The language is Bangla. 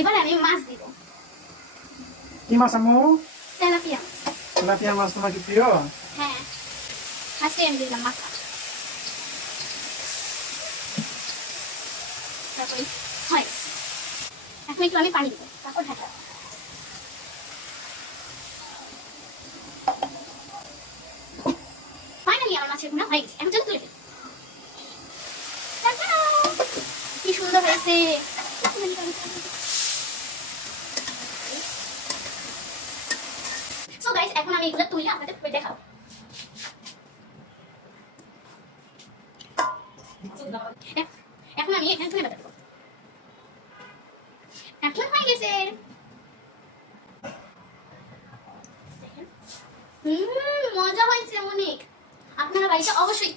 এবার আমি মাছ দিব। কি মাছ আম্মু? তেলাপিয়া। তেলাপিয়া মাছ তোমার কি প্রিয়? হ্যাঁ, ফার্স্টে আমি দিলাম মাথা, তারপরে হয়। এখন একটু আমি পানি দিব, তারপর ঢাকা। ফাইনালি আমার মাছের ভুনা হয়ে গেছে। এখন চলো তুলে ফেলি। টাটা! কি সুন্দর হয়েছে। সো গাইস, এখন আমি এগুলো তুলে আপনাদের দেখাবো। এখন আমি এখানে তুলে দেখাবো। এখন হয়ে গেছে। মজা হয়েছে অনেক। আপনারা বাড়িতে অবশ্যই